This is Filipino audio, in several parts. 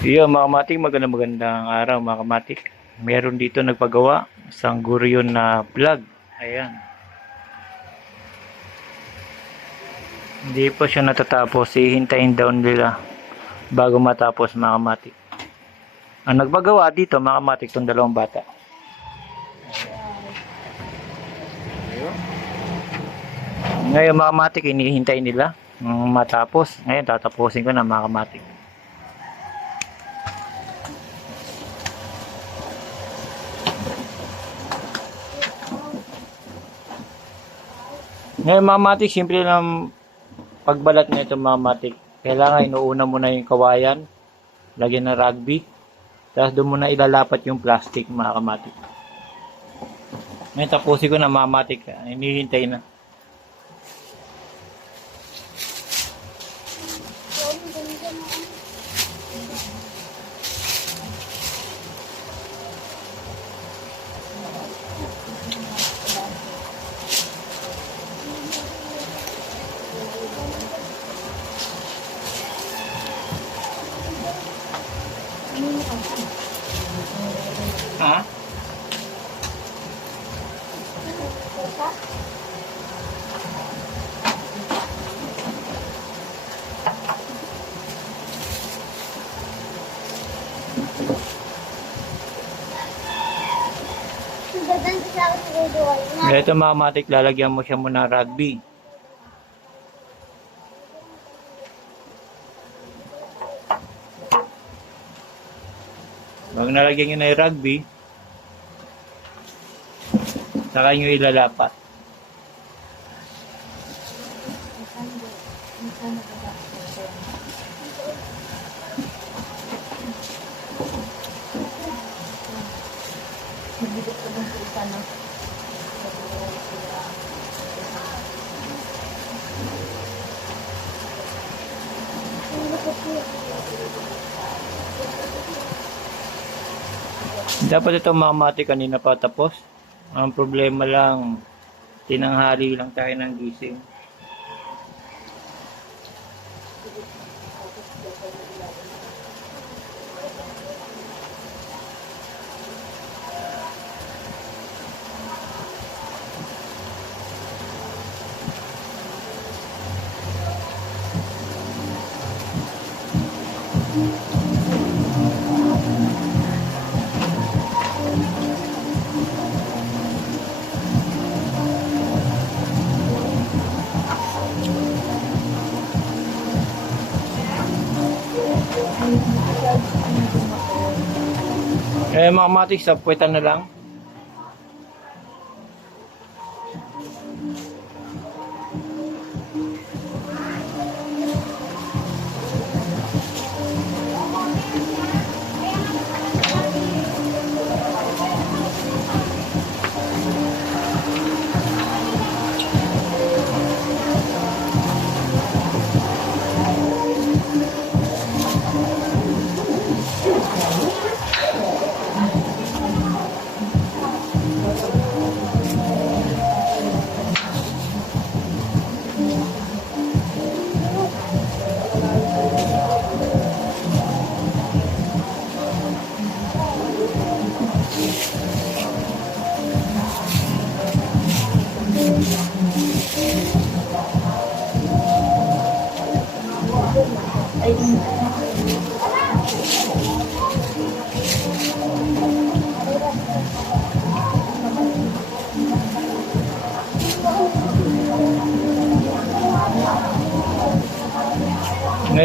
Iyo mga kamatik, magandang magandang araw mga kamatik. Meron dito nagpagawa, isang guryon na vlog. Ayan. Hindi pa siya natatapos, hihintayin daw nila bago matapos mga kamatik. Ang nagpagawa dito mga kamatik, itong dalawang bata. Ngayon mga kamatik, hinihintay nila matapos. Ngayon tatapusin ko na mga kamatik. Ngayon mga matik, simple lang pagbalat nito mga matik. Kailangan inuuna mo na yung kawayan, lagyan ng rugby, tapos doon mo na ilalapat yung plastic mga kamatik. Ngayon tapusin ko na mga matik, hinihintay na. Ha? Ito mga matik, lalagyan mo siya muna rugby. Pag nalagyan nyo na yung rugby, saka nyo ilalapat. Dapat ito mga matik kanina pa tapos. Ang problema lang, tinanghali lang tayo ng gising. Mga matik, sa puwetan na lang.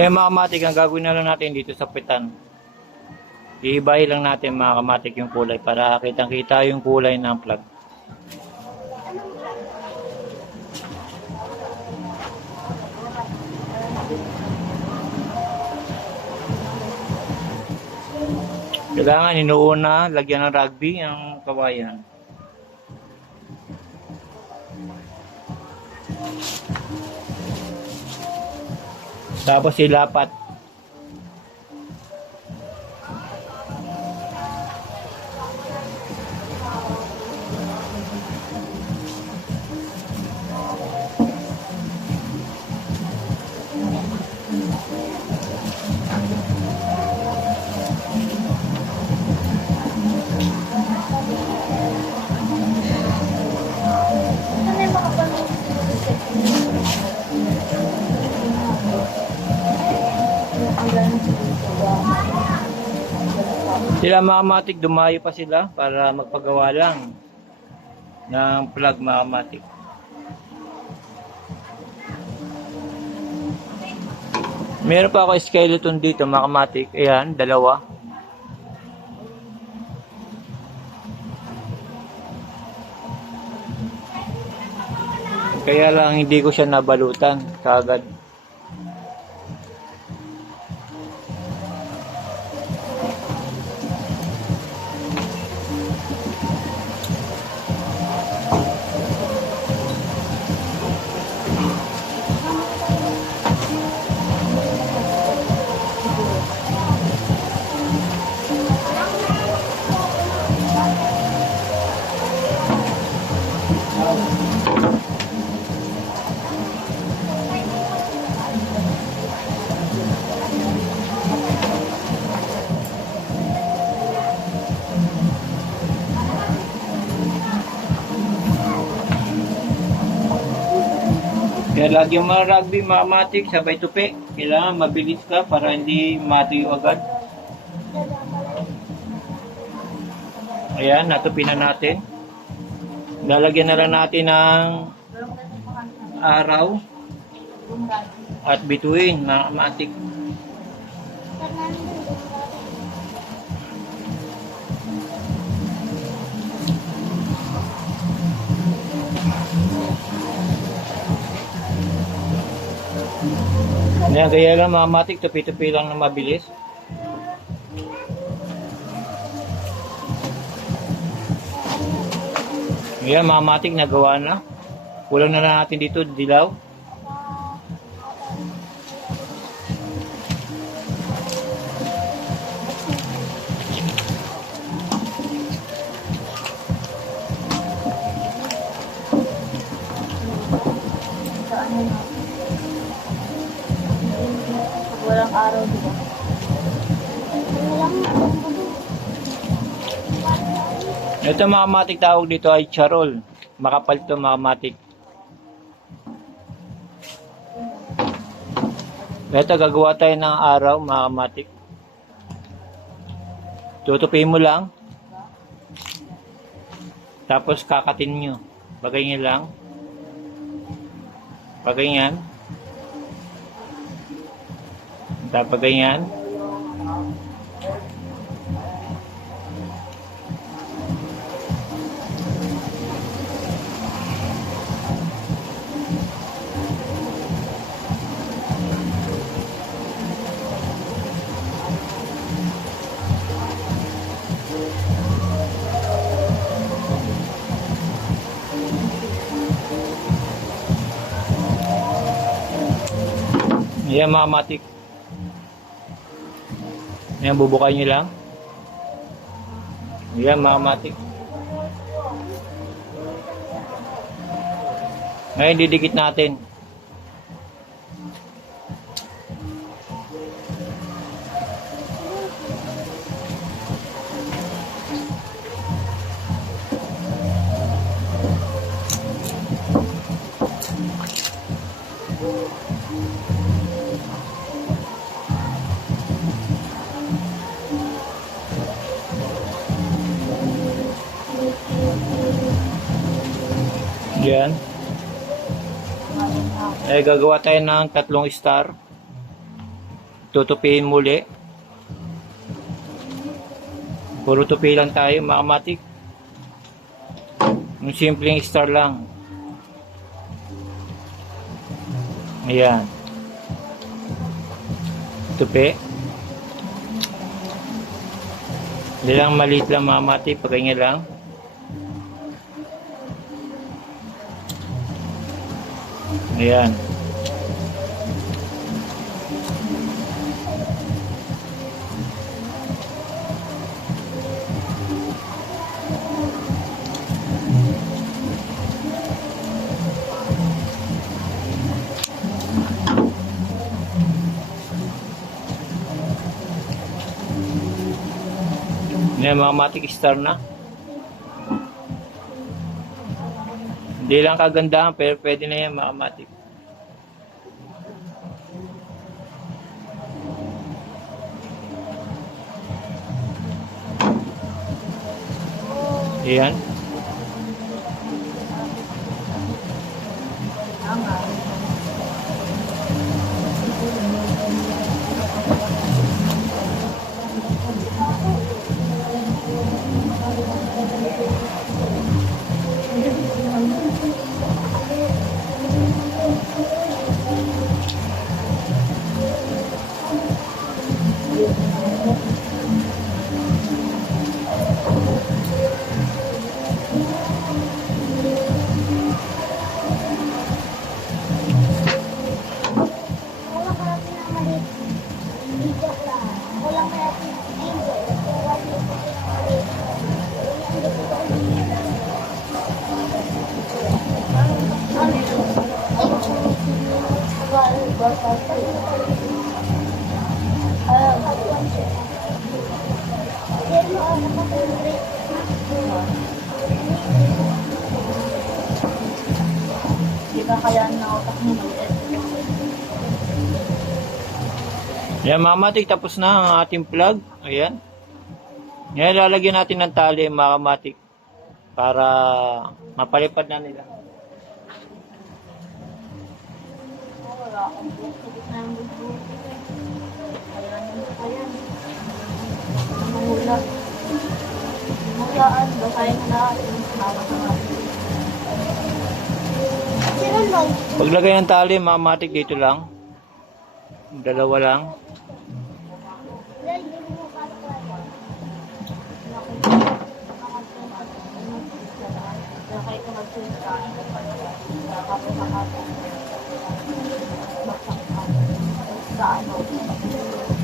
Ngayon mga kamatik, ang gagawin na lang natin dito sa pitan. Iibahin lang natin mga kamatik yung kulay para kitang kita yung kulay ng plug. Kailangan inuuna, lagyan ng rugby ang kawayan. Tapos ilapat. Sila mga kamatik, dumayo pa sila para magpagawa lang ng plug mga kamatik. Meron pa ako skeleton dito mga kamatik. Ayan, dalawa. Kaya lang hindi ko siya nabalutan kagad. Kaya lagi yung mga rugby, mga matik, sabay tupi. Kailangan mabilis ka para hindi matuyo agad. Ayan, natupi na natin. Lalagyan na lang natin ng araw at bituin, mga matik. Ayan, kaya lang mga matik, tupi-tupi lang na mabilis. Ayan, mga matik, nagawa na. Kulang na lang natin dito, dilaw. Araw, di ba? Ito mga matik tawag dito ay charol. Makapal to mga matik. Ito gagawa tayo ng araw mga matik. Tutupin mo lang. Tapos kakatin nyo. Bagay nyo lang. Bagay yan. Tapos ganyan. Ayan mga matik. Ayan, bubukay nyo lang. Ayan mga matik. Ngayon, didikit natin. Yan. Eh, gagawa tayo ng tatlong star. Tutupiin muli. Puro tupi lang tayo, mga matik. Yung simpleng star lang. Ayan. Tupi. Hindi lang maliit lang mga matik, pagkanya lang. Ayan. Yan, mga matik star na. Hindi lang kagandahan, pero pwede na yan makamatik. Ayan. Di ba kaya na utak mo maliit? Yan mga kamatik, tapos na ang ating plug. Ayan. Ngayon lalagyan natin ng tali mga kamatik para mapalipad na nila. Wala akong buko. Kaya nyo Paglagay ng tali mga kamatik dito lang. Dalawa lang. Dahil hindi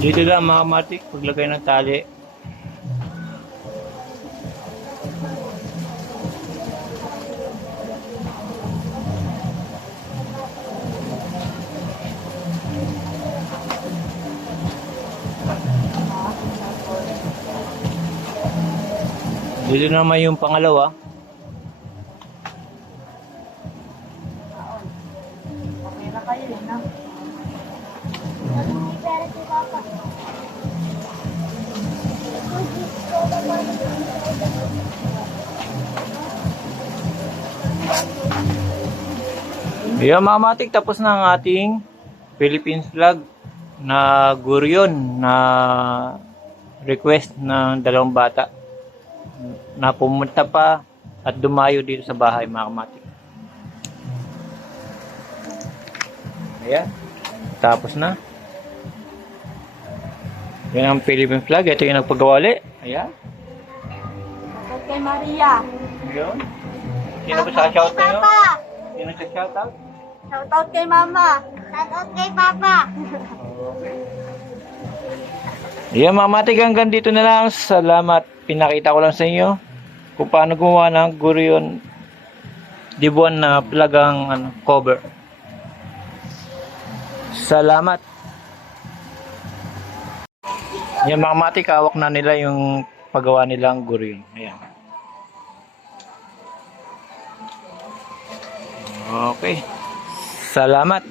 Dito lang mga kamatik, paglagay ng tali. Dito naman yung pangalawa. Ayan mga matik, tapos na ang ating Philippines vlog na guryon na request ng dalawang bata na pumunta pa at dumayo dito sa bahay mga kamatik. Ayan. Tapos na. Yan ang Philippine flag. Ito yung nagpagawali. Ayan. Shoutout kay Maria. Ayan. Sino ba sa shout na yun? Papa! Sino sa shout out? Kay Mama. Shout out kay Papa! Yan mga matik hanggang dito na lang. Salamat. Pinakita ko lang sa inyo kung paano gumawa ng guryon dibuan na plagang ano, cover. Salamat. Yan mga matik, hawak na nila yung paggawa nilang guryon. Ayan. Okay. Salamat.